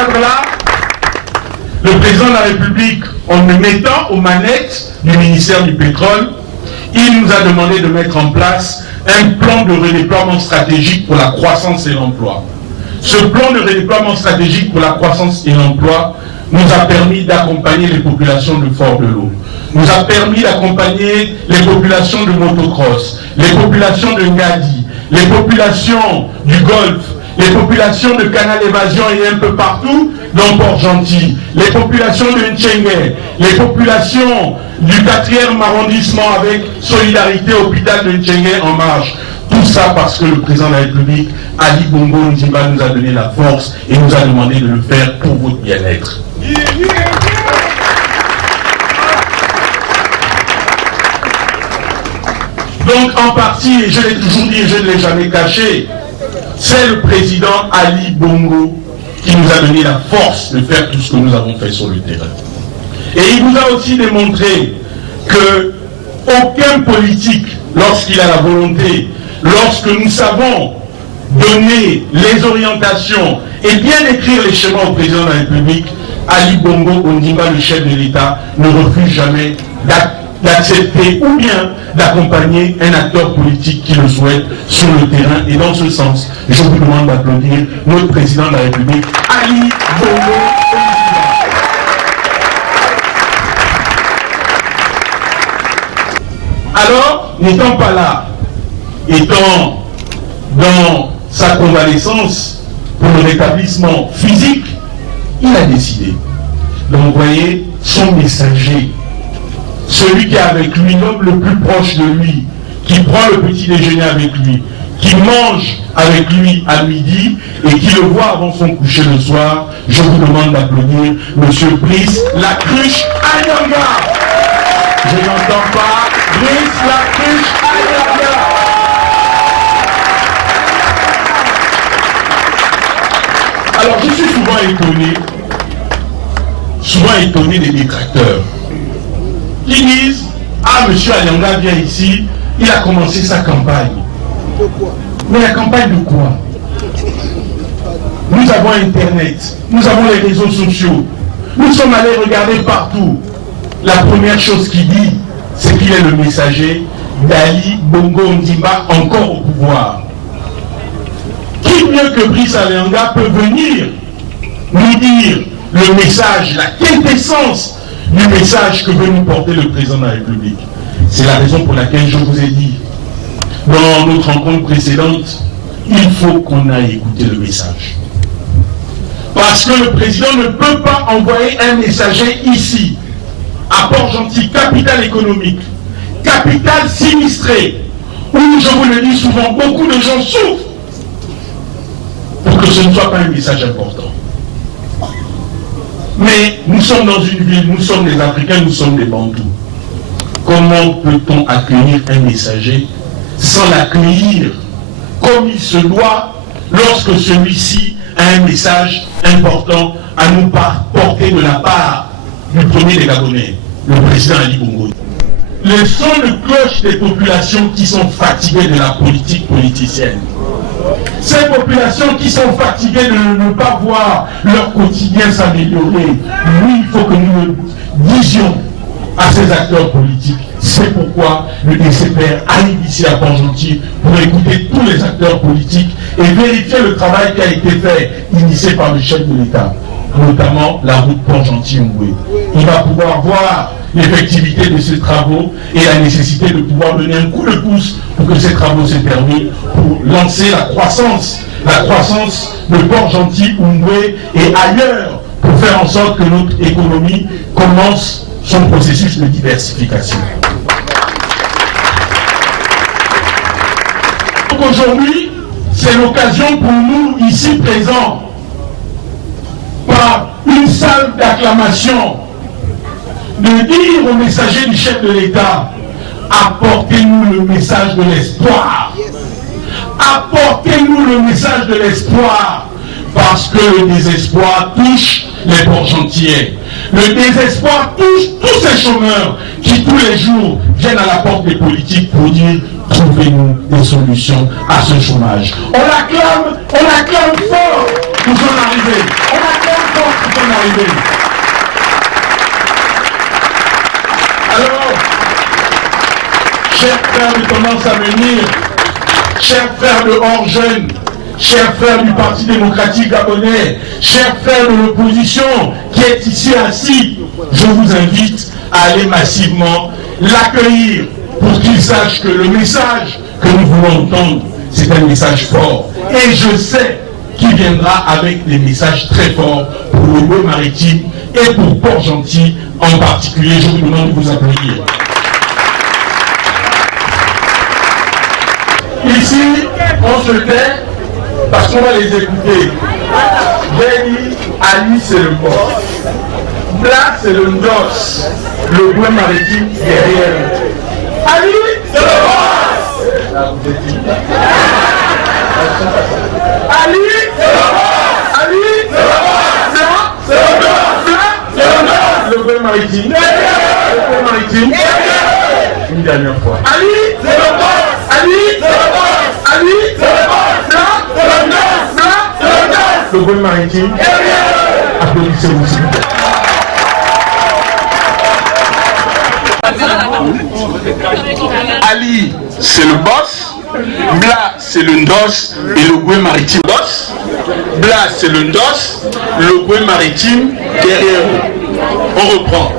cadre-là, le président de la République, en me mettant aux manettes du ministère du Pétrole, il nous a demandé de mettre en place un plan de redéploiement stratégique pour la croissance et l'emploi. Ce plan de redéploiement stratégique pour la croissance et l'emploi nous a permis d'accompagner les populations de Fort-de-L'Eau, nous a permis d'accompagner les populations de motocross, les populations de Ngadi, les populations du Golfe, les populations de Canal Évasion et un peu partout dans Port-Gentil, les populations de Ntchengue, les populations du 4e arrondissement avec Solidarité Hôpital de Ntchengue en marche. Tout ça parce que le président de la République, Ali Bongo Ondimba, nous a donné la force et nous a demandé de le faire pour votre bien-être. Donc en partie, et je l'ai toujours dit et je ne l'ai jamais caché, c'est le président Ali Bongo qui nous a donné la force de faire tout ce que nous avons fait sur le terrain. Et il nous a aussi démontré que aucun politique, lorsqu'il a la volonté, lorsque nous savons donner les orientations et bien écrire les schémas au président de la République, Ali Bongo Ondimba, le chef de l'État, ne refuse jamais d'accepter ou bien d'accompagner un acteur politique qui le souhaite sur le terrain. Et dans ce sens, je vous demande d'applaudir notre président de la République, Ali Bongo Ondimba. Alors, n'étant pas là, étant dans sa convalescence pour le rétablissement physique, il a décidé d'envoyer son messager, celui qui est avec lui, l'homme le plus proche de lui, qui prend le petit déjeuner avec lui, qui mange avec lui à midi et qui le voit avant son coucher le soir. Je vous demande d'applaudir M. Brice Lacruche Ayanga. Je n'entends pas. Brice Lacruche Ayanga. Alors je suis souvent étonné des détracteurs qui disent « Ah, M. Ayanga vient ici, il a commencé sa campagne. » Mais la campagne de quoi? Nous avons Internet, nous avons les réseaux sociaux, nous sommes allés regarder partout. La première chose qu'il dit, c'est qu'il est le messager d'Ali Bongo Ondimba encore au pouvoir. Qui mieux que Brice Ayanga peut venir nous dire le message, la quintessence du message que veut nous porter le président de la République? C'est la raison pour laquelle je vous ai dit, dans notre rencontre précédente, il faut qu'on aille écouter le message. Parce que le président ne peut pas envoyer un messager ici, à Port-Gentil, capitale économique, capitale sinistrée, où, je vous le dis souvent, beaucoup de gens souffrent, pour que ce ne soit pas un message important. Mais nous sommes dans une ville, nous sommes des Africains, nous sommes des Bantous. Comment peut-on accueillir un messager sans l'accueillir comme il se doit lorsque celui-ci a un message important à nous porter de la part du premier des Gabonais, le président Ali Bongo? Le son de cloche des populations qui sont fatiguées de la politique politicienne. Ces populations qui sont fatiguées de ne pas voir leur quotidien s'améliorer. Oui, il faut que nous le disions à ces acteurs politiques. C'est pourquoi le DCPR arrive ici à Port-Gentil pour écouter tous les acteurs politiques et vérifier le travail qui a été fait, initié par le chef de l'État, notamment la route Port-Gentil-Mboué. Il va pouvoir voir l'effectivité de ces travaux et la nécessité de pouvoir donner un coup de pouce pour que ces travaux se terminent, pour lancer la croissance de Port-Gentil, Mboué et ailleurs, pour faire en sorte que notre économie commence son processus de diversification. Donc aujourd'hui, c'est l'occasion pour nous ici présents, par une salle d'acclamation, de dire aux messagers du chef de l'État, apportez-nous le message de l'espoir. Apportez-nous le message de l'espoir, parce que le désespoir touche les Port-Gentillais. Le désespoir touche tous ces chômeurs qui tous les jours viennent à la porte des politiques pour dire trouvez-nous des solutions à ce chômage. On acclame fort pour son arrivée. On acclame fort. nous sommes arrivés. Alors, chers frères de tendance à venir, chers frères de hors-jeunes, chers frères du Parti démocratique gabonais, chers frères de l'opposition qui est ici assis, je vous invite à aller massivement l'accueillir pour qu'il sache que le message que nous voulons entendre, c'est un message fort. Et je sais qu'il viendra avec des messages très forts pour le Goué maritime et pour Port-Gentil en particulier. Je vous demande de vous applaudir. Ici, on se tait parce qu'on va les écouter. Béni, Ali, c'est le boss. Blas, c'est le Ndos. Le Goué maritime derrière. Ali, c'est le boss. Là, vous êtes dit. Ali, c'est le boss. Ali, c'est le boss. Blas, c'est le boss. Blas, c'est le boss. Le Goué maritime. Le Goué maritime. Une dernière fois. Ali, c'est le boss. Ali, c'est le boss. Ali, c'est le boss. Blas, c'est le boss. Blas, c'est le boss. Le Goué maritime. Applaudissez-vous s'il vous plaît. Ali, c'est le boss. Blas, c'est le Ndos et le Goué maritime. Boss. Blas, c'est le Ndos, le Goué maritime derrière. On reprend.